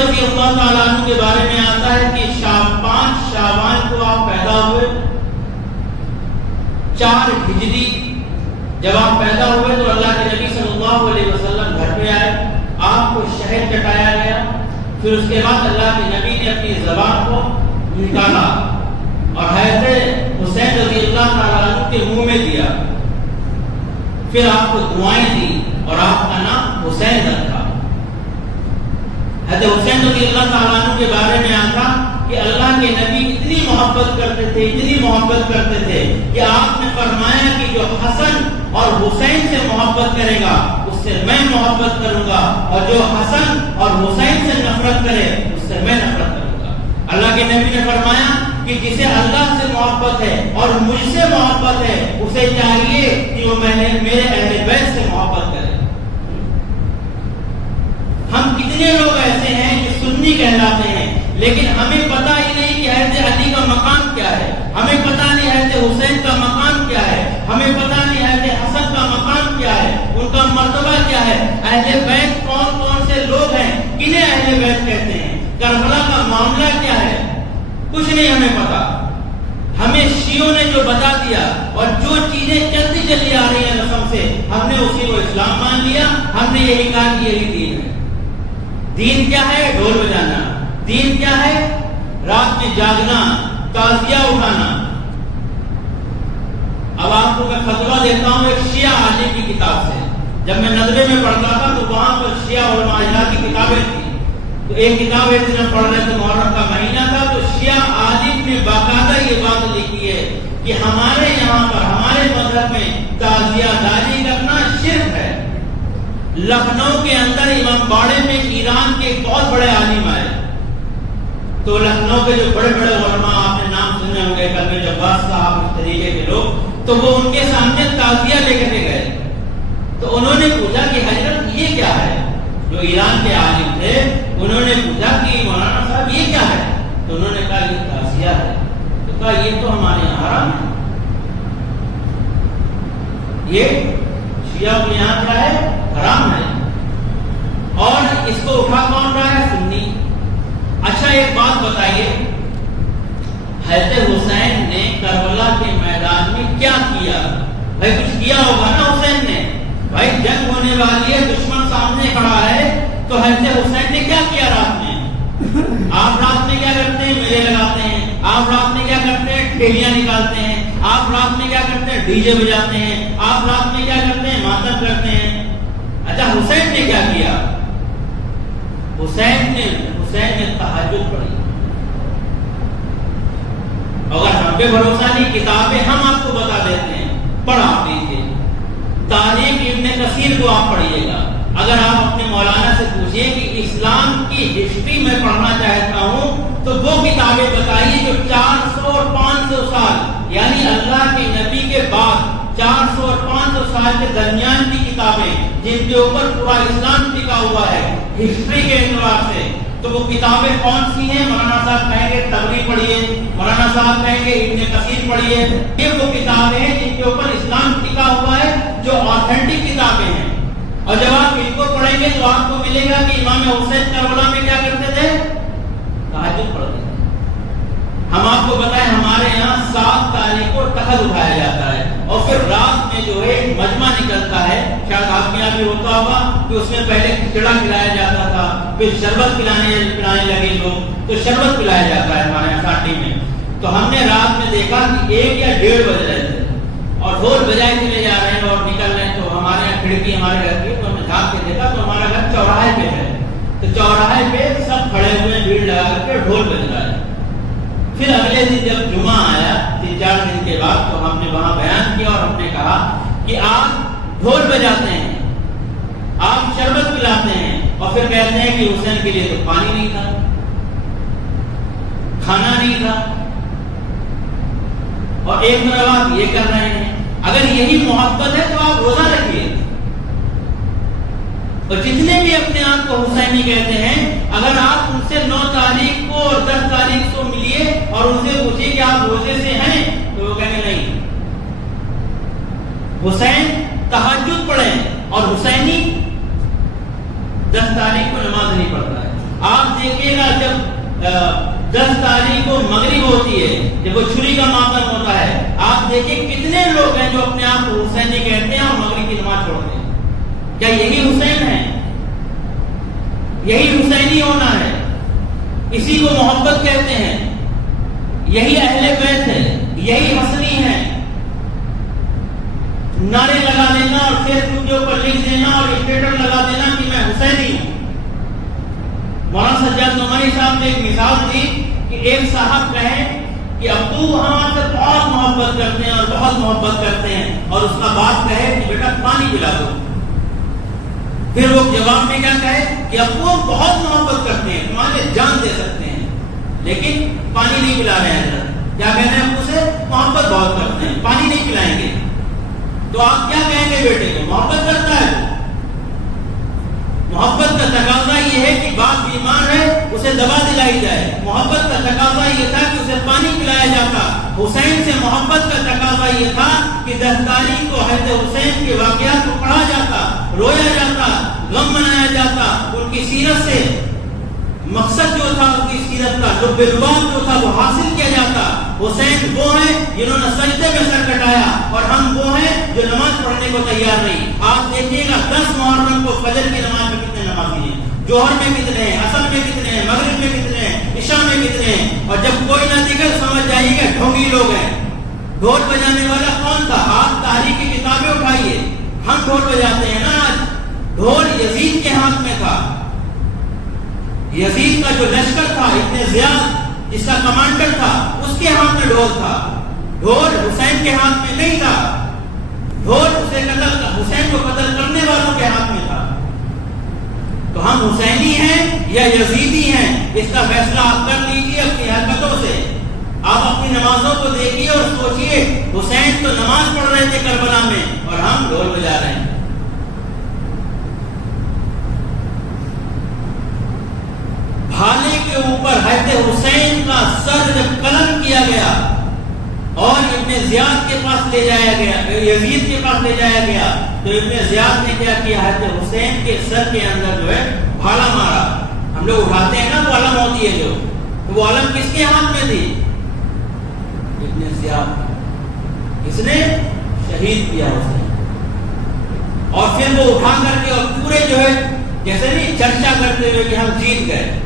رضی اللہ تعالیٰ عنہ کے بارے میں آتا ہے کہ 5 شعبان کو آپ پیدا ہوئے، 4 ہجری جب آپ پیدا ہوئے تو اللہ کے نبی صلی اللہ علیہ وسلم گھر پہ آئے، آپ کو شہد چٹایا گیا، پھر اس کے بعد اللہ کے نبی نے اپنی زبان کو نکالا اور حضرت حسین رضی اللہ تعالیٰ عنہ کے منہ میں دیا، پھر آپ کو دعائیں دی اور آپ کا نام حسین رکھا۔ حضرت حسین رضی اللہ تعالیٰ عنہ کے بارے میں آتا کہ اللہ کے نبی اتنی محبت کرتے تھے، اتنی محبت کرتے تھے کہ آپ نے فرمایا کہ جو حسن اور حسین سے محبت کرے گا اس سے میں محبت کروں گا، اور جو حسن اور حسین سے نفرت کرے اس سے میں نفرت کروں گا۔ اللہ کے نبی نے فرمایا کہ جسے اللہ سے محبت ہے اور مجھ سے محبت ہے اسے چاہیے کہ وہ میرے اہل بیت سے محبت کرے۔ ہم کتنے لوگ ایسے ہیں جو سنی کہلاتے ہیں لیکن ہمیں پتہ ہی نہیں کہ حضرت علی کا مقام کیا ہے، ہمیں پتہ نہیں حضرت حسین کا مقام کیا ہے، ہمیں پتہ نہیں حضرت حسن کا مقام کیا ہے، ان کا مرتبہ کیا ہے، اہل بیت کون کون سے لوگ ہیں، کنہیں اہل بیت کہتے ہیں، کربلا کا معاملہ کیا ہے، کچھ نہیں ہمیں پتا۔ ہمیں شیعوں نے جو بتا دیا اور جو چیزیں چلتی چلی آ رہی ہیں رسم سے، ہم نے اسی کو اسلام مان لیا، ہم نے یہی کہا کہ یہی دین ہے۔ دین کیا ہے؟ ڈھول بجانا۔ دین کیا ہے؟ رات میں جاگنا، تعزیہ اٹھانا۔ اب آپ کو میں فتویٰ دیتا ہوں ایک شیعہ عالم کی کتاب سے، جب میں ندوے میں پڑھتا تھا تو وہاں پر شیعہ علماء اجلاس کی کتابیں تھیں، تو ایک کتاب ایک دن پڑھ رہے تھے، محرم کا مہینہ تھا، تو شیعہ عالم نے باقاعدہ یہ بات لکھی ہے کہ ہمارے یہاں پر ہمارے مذہب میں تعزیہ داری کرنا شرک ہے۔ لکھنؤ کے اندر امام باڑے میں ایران کے ایک بہت بڑے عالم آئے، تو لکھنؤ کے جو بڑے بڑے علماء آپ نے نام سنے ہوں گے، قلب جبار صاحب، اس طریقے کے لوگ، تو وہ ان کے سامنے تعزیہ لے کر کے گئے، تو انہوں نے پوچھا کہ حضرت یہ کیا ہے؟ جو ایران کے عالم تھے انہوں نے پوچھا کہ مولانا صاحب یہ کیا ہے؟ تو انہوں نے کہا یہ تعزیہ ہے۔ تو کہا یہ تو ہمارے یہاں حرام ہے، یہ شیعہ کے یہاں کیا ہے؟ حرام ہے، اور اس کو اٹھا کون رہا ہے؟ سنی۔ اچھا ایک بات بتائیے، حضرت حسین نے کربلا کے میدان میں کیا کیا؟ بھائی کچھ کیا ہوگا نا حسین نے، بھائی جنگ ہونے والی ہے، دشمن سامنے کھڑا ہے، تو حضرت حسین نے کیا کیا رات میں؟ آپ رات میں کیا کرتے ہیں؟ میلے لگاتے ہیں۔ آپ رات میں کیا کرتے ہیں؟ ٹھیلیاں نکالتے ہیں۔ آپ رات میں کیا کرتے ہیں؟ ڈی جے بجاتے ہیں۔ آپ رات میں کیا کرتے ہیں؟ ماتم کرتے ہیں۔ اچھا حسین نے کیا کیا؟ حسین نے تہجد پڑھی۔ اگر ہم پہ بھروسہ نہیں، کتابیں ہم آپ کو بتا دیتے ہیں، پڑھ آپ لیجیے۔ تاریخ ابن کثیر کو آپ پڑھیے گا۔ اگر آپ اپنے مولانا سے پوچھئے کہ اسلام کی ہسٹری میں پڑھنا چاہتا ہوں تو وہ کتابیں بتائیے جو 400 اور 500 سال یعنی اللہ کے نبی کے بعد 400 اور 500 سال کے درمیان کی کتابیں جن کے اوپر پورا اسلام ٹکا ہوا ہے ہسٹری کے اعتبار سے، تو وہ کتابیں کون سی ہیں؟ مولانا صاحب کہیں گے تبری پڑھیے، مولانا صاحب کہیں گے ابن کثیر پڑھیے۔ یہ وہ کتابیں ہیں جن کے اوپر اسلام ٹکا ہوا ہے، جو آتھینٹک کتابیں ہیں۔ اور جب آپ ان کو پڑھیں گے تو آپ کو ملے گا کہ امام حسین کربلا میں کیا کرتے تھے؟ تہجد پڑھتے تھے۔ ہم آپ کو بتائیں ہمارے یہاں 7 تاریخ کو تخت اٹھایا جاتا ہے، اور پھر رات میں جو ہے مجمع نکلتا ہے، شاید آپ کے یہاں بھی ہوتا ہوگا کہ اس میں پہلے کھچڑا کھلایا جاتا تھا، پھر شربت پلانے لگے لوگ، تو شربت پلایا جاتا ہے ہمارے یہاں ساٹھی میں۔ تو ہم نے رات میں دیکھا کہ 1 یا 1:30 بج رہے تھے اور ڈھول بجائے چلے جا رہے ہیں اور نکل رہے ہیں، تو ہمارے یہاں کھڑکی ہمارے گھر کی، تو ہم نے جھانک کے دیکھا تو ہمارا گھر چوراہے پہ ہے، تو چوراہے پہ سب کھڑے ہوئے بھیڑ لگا کر کے ڈھول بج رہا ہے۔ پھر اگلے دن جب جمعہ آیا 3-4 دن کے بعد، تو ہم نے وہاں بیان کیا اور ہم نے کہا کہ آپ ڈھول بجاتے ہیں، آپ شربت پلاتے ہیں، اور پھر کہتے ہیں کہ حسین کے لیے تو پانی نہیں تھا، کھانا نہیں تھا، اور ایک طرف آپ یہ کر رہے ہیں۔ اگر یہی محبت ہے تو آپ روزہ رکھیے، اور جتنے بھی اپنے آپ کو حسینی کہتے ہیں، اگر آپ ان سے 9 تاریخ کو اور 10 تاریخ کو ملیے اور ان سے پوچھیے کہ آپ روزے سے ہیں، تو وہ کہیں گے نہیں۔ حسین تہجد پڑھیں، اور حسینی 10 تاریخ کو نماز نہیں پڑھتا ہے۔ آپ دیکھیے گا جب 10 تاریخ کو مغرب ہوتی ہے، جب وہ چھری کا ماتم ہوتا ہے، آپ دیکھیں کتنے لوگ ہیں جو اپنے آپ کو حسینی کہتے ہیں اور مغرب کی نماز چھوڑتے ہیں۔ کیا یہی حسین ہے؟ یہی حسینی ہونا ہے؟ اسی کو محبت کہتے ہیں؟ یہی اہل بیت ہے؟ یہی حسنی ہے؟ نعرے لگا دینا اور فیس بک کے اوپر لکھ دینا اور اسٹیٹس لگا دینا کہ میں حسینی ہوں۔ مولانا سجاد نعمانی صاحب نے ایک مثال دی کہ ایک صاحب کہیں کہ ابو ہم آپ سے بہت محبت کرتے ہیں اور بہت محبت کرتے ہیں، اور اس کا باپ کہے کہ بیٹا پانی پلا دو۔ پھر وہ جواب میں کیا کہے کہ ابو ہم بہت محبت کرتے ہیں، تمہارے جان دے سکتے ہیں، لیکن پانی نہیں پلا رہے ہیں۔ کیا کہنا ہے ابو سے؟ محبت بہت کرتے ہیں، پانی نہیں پلائیں گے۔ تو آپ کیا کہیں گے بیٹے کو؟ محبت کرتا ہے۔ محبت کا تقاضا یہ ہے کہ باپ بیمار ہے اسے دوا دلائی جائے، محبت کا تقاضا یہ تھا کہ اسے پانی پلایا جاتا۔ حسین سے محبت کا تقاضا یہ تھا کہ 10 تاریخ کو حضرت حسین کے واقعات کو پڑھا جاتا، رویا جاتا، غم منایا جاتا، ان کی سیرت سے مقصد جو تھا ان کی سیرت کا لب لباب جو تھا وہ حاصل کیا جاتا۔ حسین وہ ہیں جنہوں نے سجدے میں سر کٹایا، اور ہم وہ ہیں جو نماز پڑھنے کو تیار نہیں۔ آپ دیکھیے گا 10 محرم کو فجر کی نماز میں کتنے نمازی ہیں، جوہر میں کتنے ہیں، عصر میں کتنے ہیں، مغرب میں کتنے ہیں، عشاء میں کتنے ہیں، اور جب کوئی نہ دکھے سمجھ جائیے گا ڈھونگی لوگ ہیں۔ ڈھول بجانے والا کون تھا؟ آپ تاریخ کی کتابیں اٹھائیے، ہم ڈھول بجاتے ہیں نا آج۔ ڈھول یزید کے ہاتھ میں تھا، یزید کا جو لشکر تھا ابن زیاد جس کا کمانڈر تھا اس کے ہاتھ میں ڈھول تھا، ڈھول حسین کے ہاتھ میں نہیں تھا۔ ڈھول حسین کو قتل کرنے والوں کے ہاتھ میں تھا۔ تو ہم حسینی ہیں یا یزیدی ہیں، اس کا فیصلہ آپ کر لیجیے اپنی حرکتوں سے۔ آپ اپنی نمازوں کو دیکھیے اور سوچئے حسین تو نماز پڑھ رہے تھے کربلا میں اور ہم ڈھول بجا رہے ہیں۔ بھالے کے اوپر حضرت حسین کا سر جب قلم کیا گیا اور ابن زیاد کے پاس لے جایا گیا، یزید کے پاس لے جایا گیا، تو ابن زیاد نے کیا کیا؟ حضرت حسین کے سر کے اندر جو ہے بھالا مارا۔ ہم لوگ اٹھاتے ہیں نا وہ علم ہوتی ہے جو، تو وہ علم کس کے ہاتھ میں تھی؟ ابن زیاد، اس نے شہید کیا اسے۔ اور پھر وہ اٹھا کر کے اور پورے جو ہے جیسے نہیں چرچا کرتے ہوئے کہ ہم جیت گئے،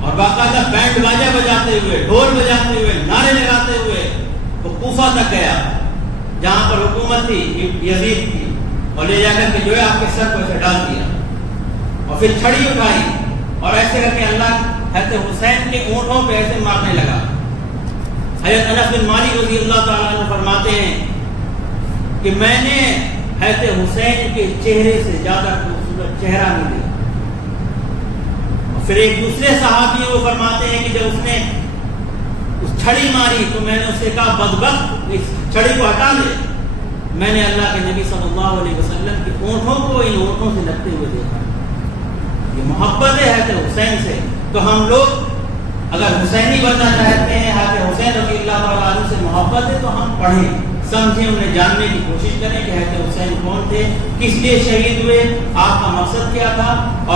اور باقاعدہ بینڈ باجا بجاتے ہوئے، ڈھول بجاتے ہوئے، نعرے لگاتے ہوئے وہ کوفہ تک گیا جہاں پر حکومت تھی یزید کی، اور لے جا کر کے جو ہے آپ کے سر کو ایسے ڈال دیا، اور پھر چھڑی اٹھائی اور ایسے کر کے اللہ حضرت حسین کے اونٹوں پہ ایسے مارنے لگا۔ حضرت انس بن مالک رضی اللہ تعالیٰ عنہ فرماتے ہیں کہ میں نے حضرت حسین کے چہرے سے زیادہ خوبصورت چہرہ نہیں دیکھا۔ پھر ایک دوسرے صحابی وہ فرماتے ہیں کہ جب اس نے اس چھڑی ماری تو میں نے اس سے کہا بدبخت اس چھڑی کو ہٹا لے۔ میں نے اللہ کے نبی صلی اللہ علیہ وسلم کے اونٹوں کو ان اونٹوں سے لگتے ہوئے دیکھا۔ یہ محبت ہے حضرت حسین سے۔ تو ہم لوگ اگر حسینی بننا چاہتے ہیں، حضرت حسین رضی اللہ تعالیٰ عنہ سے محبت ہے، تو ہم پڑھیں، سمجھیں، انہیں جاننے کی کوشش کریں کہ حضرت حسین کون تھے، کس لیے شہید ہوئے، آپ کا مقصد کیا تھا۔ اور